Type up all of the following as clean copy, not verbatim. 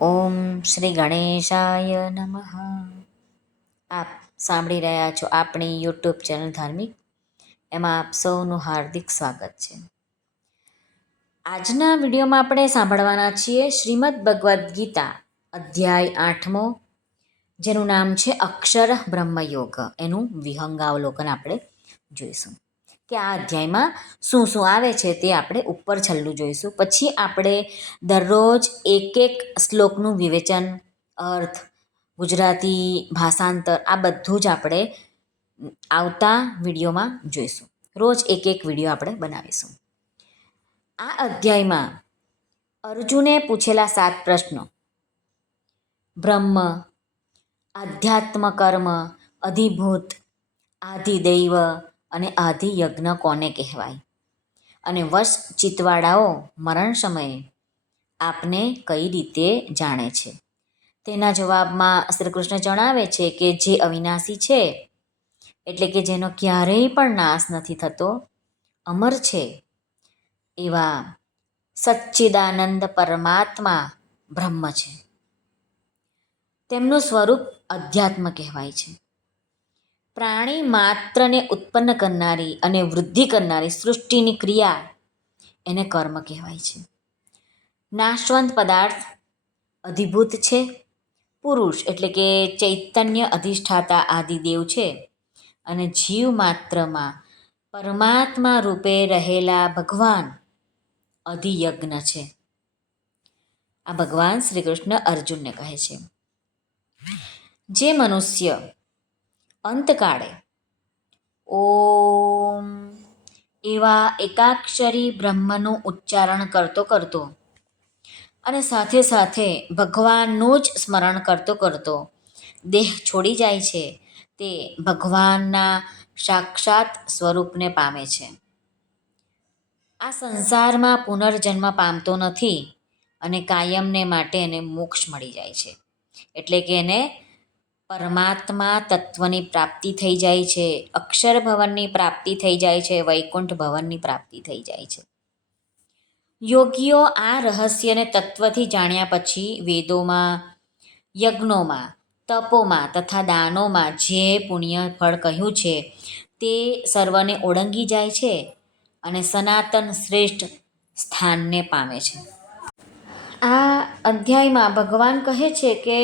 ઓમ શ્રી ગણેશાય નમઃ. આપ સાંભળી રહ્યા છો આપણી યુટ્યુબ ચેનલ ધાર્મિક, એમાં આપ સૌનું હાર્દિક સ્વાગત છે. આજના વિડીયોમાં આપણે સાંભળવાના છીએ શ્રીમદ ભગવદ્ ગીતા અધ્યાય 8મો, જેનું નામ છે અક્ષર બ્રહ્મયોગ. એનું વિહંગાવલોકન આપણે જોઈશું કે આ અધ્યાયમાં શું શું આવે છે તે આપણે ઉપર છેલ્લું જોઈશું. પછી આપણે દરરોજ એક એક શ્લોકનું વિવેચન, અર્થ, ગુજરાતી ભાષાંતર આ બધું જ આપણે આવતા વિડીયોમાં જોઈશું. રોજ એક એક વિડીયો આપણે બનાવીશું. આ અધ્યાયમાં અર્જુને પૂછેલા 7 પ્રશ્નો: બ્રહ્મ, આધ્યાત્મ કર્મ, અધિભૂત, આધિદૈવ અને આધિયજ્ઞ કોને કહેવાય? અને વશ ચિત્તવાળાઓ મરણ સમયે આપને કઈ રીતે જાણે છે? તેના જવાબમાં શ્રી કૃષ્ણ જણાવે છે કે જે અવિનાશી છે, એટલે કે જેનો ક્યારેય પણ નાશ નથી થતો, અમર છે, એવા સચ્ચિદાનંદ પરમાત્મા બ્રહ્મ છે. તેમનું સ્વરૂપ અધ્યાત્મ કહેવાય છે. પ્રાણી માત્રને ઉત્પન્ન કરનારી અને વૃદ્ધિ કરનારી સૃષ્ટિની ક્રિયા એને કર્મ કહેવાય છે. નાશવંત પદાર્થ અધિભૂત છે. પુરુષ એટલે કે ચૈતન્ય અધિષ્ઠાતા આદિદેવ છે. અને જીવ માત્રમાં પરમાત્મા રૂપે રહેલા ભગવાન અધિયજ્ઞ છે. આ ભગવાન શ્રી કૃષ્ણ અર્જુનને કહે છે. જે મનુષ્ય અંતકાળે ઓમ એવા એકાક્ષરી બ્રહ્મનું ઉચ્ચારણ કરતો કરતો અને સાથે સાથે ભગવાનનું જ સ્મરણ કરતો કરતો દેહ છોડી જાય છે, તે ભગવાનના સાક્ષાત સ્વરૂપને પામે છે. આ સંસારમાં પુનર્જન્મ પામતો નથી અને કાયમને માટે એને મોક્ષ મળી જાય છે. એટલે કે એને પરમાત્મા તત્વની પ્રાપ્તિ થઈ જાય છે, અક્ષર ભવનની પ્રાપ્તિ થઈ જાય છે, વૈકુંઠ ભવનની પ્રાપ્તિ થઈ જાય છે. યોગીઓ આ રહસ્યને તત્વથી જાણ્યા પછી વેદોમાં, યજ્ઞોમાં, તપોમાં તથા દાનોમાં જે પુણ્ય ફળ કહ્યું છે તે સર્વને ઓળંગી જાય છે અને સનાતન શ્રેષ્ઠ સ્થાનને પામે છે. આ અધ્યાયમાં ભગવાન કહે છે કે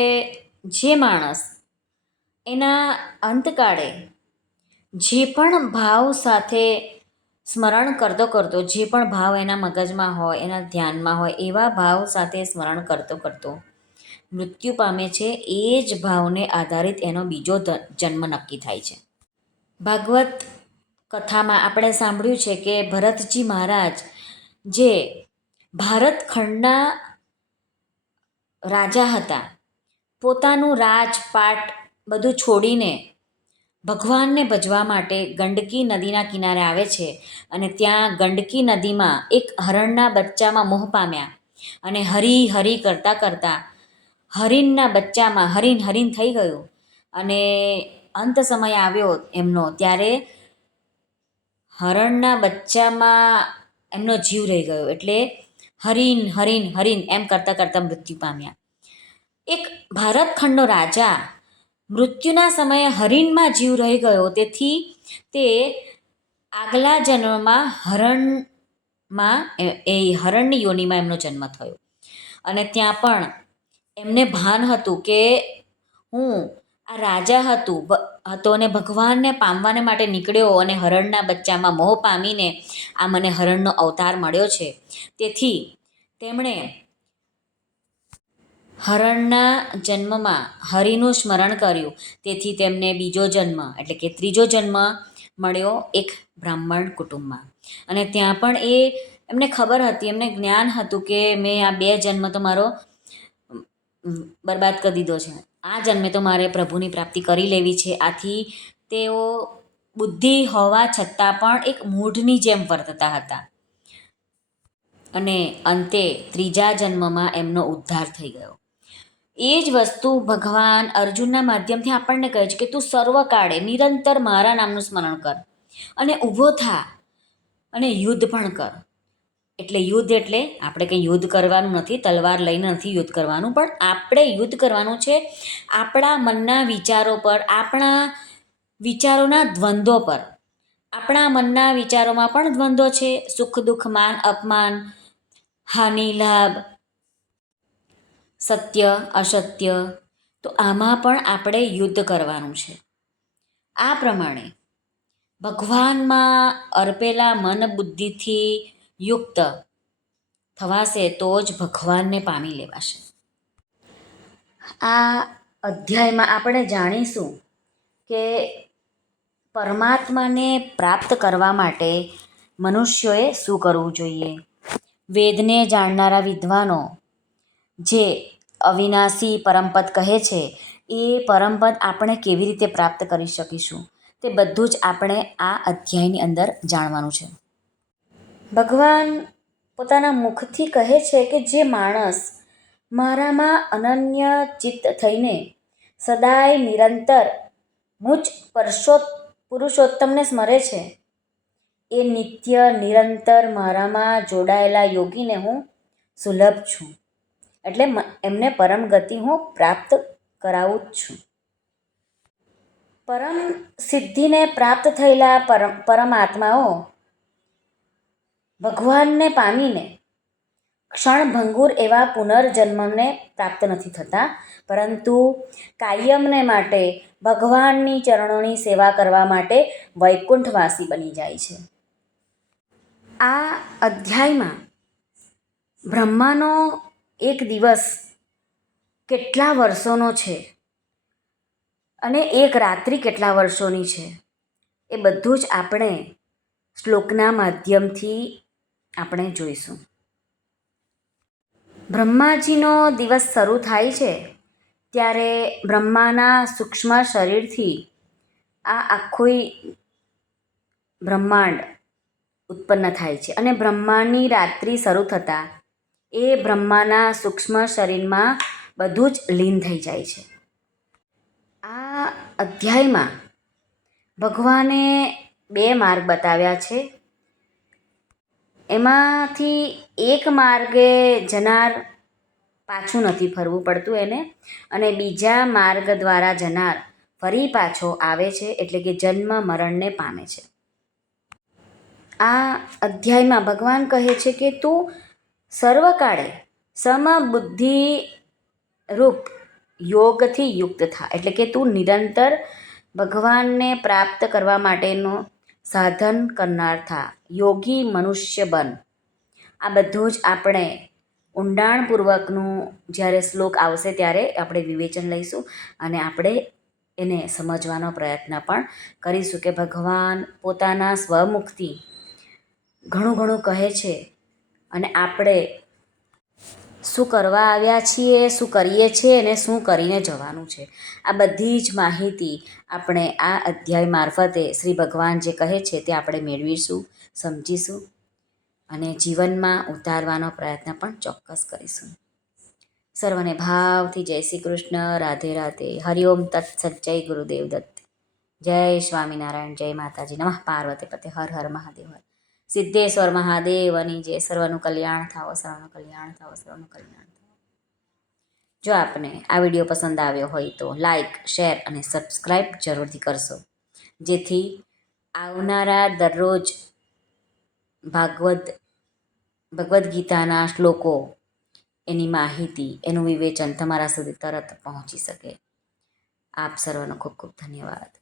જે માણસ એના અંતકાળે જે પણ ભાવ સાથે સ્મરણ કરતો કરતો, જે પણ ભાવ એના મગજમાં હોય, એના ધ્યાનમાં હોય, એવા ભાવ સાથે સ્મરણ કરતો કરતો મૃત્યુ પામે છે, એ જ ભાવને આધારિત એનો બીજો જન્મ નક્કી થાય છે. ભાગવત કથામાં આપણે સાંભળ્યું છે કે ભરતજી મહારાજ જે ભારત ખંડના રાજા હતા, પોતાનું રાજપાટ બધું છોડીને ભગવાનને ભજવા માટે ગંડકી નદીના કિનારે આવે છે. અને ત્યાં ગંડકી નદીમાં એક હરણના બચ્ચામાં મોહ પામ્યા અને હરી હરી કરતાં કરતાં હરિણના બચ્ચામાં હરિણ હરિણ થઈ ગયું. અને અંત સમય આવ્યો એમનો, ત્યારે હરણના બચ્ચામાં એમનો જીવ રહી ગયો. એટલે હરિણ હરિણ હરિણ એમ કરતાં કરતાં મૃત્યુ પામ્યા. એક ભારત ખંડનો રાજા મૃત્યુના સમયે હરિણમાં જીવ રહી ગયો, તેથી તે આગલા જન્મમાં હરણમાં એ હરણની યોનિમાં એમનો જન્મ થયો. અને ત્યાં પણ એમને ભાન હતું કે હું આ રાજા હતો અને ભગવાનને પામવાને માટે નીકળ્યો અને હરણના બચ્ચામાં મોહ પામીને આ મને હરણનો અવતાર મળ્યો છે. તેથી તેમણે હરણના જન્મમાં હરિનું સ્મરણ કર્યું. તેથી તેમને બીજો જન્મ એટલે કે ત્રીજો જન્મ મળ્યો એક બ્રાહ્મણ કુટુંબમાં. અને ત્યાં પણ એમને ખબર હતી, એમને જ્ઞાન હતું કે મેં આ 2 જન્મ તો મારો બરબાદ કરી દીધો છે, આ જન્મે તો મારે પ્રભુની પ્રાપ્તિ કરી લેવી છે. આથી તેઓ બુદ્ધિ હોવા છતાં પણ એક મૂઢની જેમ વર્તતા હતા. અને અંતે ત્રીજા જન્મમાં એમનો ઉદ્ધાર થઈ ગયો. એ જ વસ્તુ ભગવાન અર્જુનના માધ્યમથી આપણને કહે છે કે તું સર્વકાળે નિરંતર મારા નામનું સ્મરણ કર અને ઊભો થા અને યુદ્ધ પણ કર. એટલે યુદ્ધ એટલે આપણે કંઈ યુદ્ધ કરવાનું નથી, તલવાર લઈને નથી યુદ્ધ કરવાનું, પણ આપણે યુદ્ધ કરવાનું છે આપણા મનના વિચારો પર, આપણા વિચારોના દ્વંદ્વો પર. આપણા મનના વિચારોમાં પણ દ્વંદ્વો છે, સુખ દુઃખ, માન અપમાન, હાનિ લાભ, સત્ય અસત્ય. તો આમાં પણ આપણે યુદ્ધ કરવાનું છે. આ પ્રમાણે ભગવાનમાં અર્પેલા મન બુદ્ધિથી યુક્ત થવાશે તો જ ભગવાનને પામી લેવાશે. આ અધ્યાયમાં આપણે જાણીશું કે પરમાત્માને પ્રાપ્ત કરવા માટે મનુષ્યોએ શું કરવું જોઈએ. વેદને જાણનારા વિદ્વાનો જે અવિનાશી પરમપદ કહે છે એ પરમપદ આપણે કેવી રીતે પ્રાપ્ત કરી શકીશું તે બધું જ આપણે આ અધ્યાયની અંદર જાણવાનું છે. ભગવાન પોતાના મુખથી કહે છે કે જે માણસ મારામાં અનન્ય ચિત્ત થઈને સદાય નિરંતર મુજ પુરુષોત્તમને સ્મરે છે એ નિત્ય નિરંતર મારામાં જોડાયેલા યોગીને હું સુલભ છું. એટલે એમને પરમ ગતિ હું પ્રાપ્ત કરાવું જ છું. પરમ સિદ્ધિને પ્રાપ્ત થયેલા પરમાત્માઓ ભગવાનને પામીને ક્ષણભંગુર એવા પુનર્જન્મને પ્રાપ્ત નથી થતા, પરંતુ કાયમને માટે ભગવાનની ચરણોની સેવા કરવા માટે વૈકુંઠવાસી બની જાય છે. આ અધ્યાયમાં બ્રહ્માનો એક દિવસ કેટલા વર્ષોનો છે અને એક રાત્રિ કેટલા વર્ષોની છે એ બધું જ આપણે શ્લોકના માધ્યમથી આપણે જોઈશું. બ્રહ્માજીનો દિવસ શરૂ થાય છે ત્યારે બ્રહ્માના સૂક્ષ્મ શરીરથી આ આખું બ્રહ્માંડ ઉત્પન્ન થાય છે અને બ્રહ્માની રાત્રિ શરૂ થતાં એ બ્રહ્માના સૂક્ષ્મ શરીરમાં બધું જ લીન થઈ જાય છે. આ અધ્યાયમાં ભગવાને 2 માર્ગ બતાવ્યા છે. એમાંથી એક માર્ગે જનાર પાછું નથી ફરવું પડતું એને, અને બીજા માર્ગ દ્વારા જનાર ફરી પાછો આવે છે, એટલે કે જન્મ મરણને પામે છે. આ અધ્યાયમાં ભગવાન કહે છે કે તું સર્વકાળે સમબુદ્ધિ રૂપ યોગથી યુક્ત થા, એટલે કે તું નિરંતર ભગવાનને પ્રાપ્ત કરવા માટેનો સાધન કરનાર થા, યોગી મનુષ્ય બન. આ બધું જ આપણે ઊંડાણપૂર્વકનું જ્યારે શ્લોક આવશે ત્યારે આપણે વિવેચન લઈશું અને આપણે એને સમજવાનો પ્રયત્ન પણ કરીશું કે ભગવાન પોતાના સ્વમુખથી ઘણું ઘણું કહે છે અને આપણે શું કરવા આવ્યા છીએ, શું કરીએ છીએ અને શું કરીને જવાનું છે. આ બધી જ માહિતી આપણે આ અધ્યાય મારફતે શ્રી ભગવાન જે કહે છે તે આપણે મેળવીશું, સમજીશું અને જીવનમાં ઉતારવાનો પ્રયત્ન પણ ચોક્કસ કરીશું. સર્વને ભાવથી જય શ્રી કૃષ્ણ. રાધે રાધે. હરિઓમ તત્સત. જય ગુરુદેવ દત્ત. જય સ્વામિનારાયણ. જય માતાજી. નમઃ પાર્વતી પતે. હર હર મહાદેવ. સિદ્ધેશ્વર મહાદેવની જય. સર્વનું કલ્યાણ થાઓ, સર્વનું કલ્યાણ થાઓ, સર્વનું કલ્યાણ થાઓ. જો આપને આ વિડીયો પસંદ આવ્યો હોય તો લાઈક, શેર અને સબસ્ક્રાઈબ જરૂરથી કરશો, જેથી આવનારા દરરોજ ભગવદ્ ગીતાના શ્લોકો, એની માહિતી, એનું વિવેચન તમારા સુધી તરત પહોંચી શકે. આપ સર્વનો ખૂબ ખૂબ ધન્યવાદ.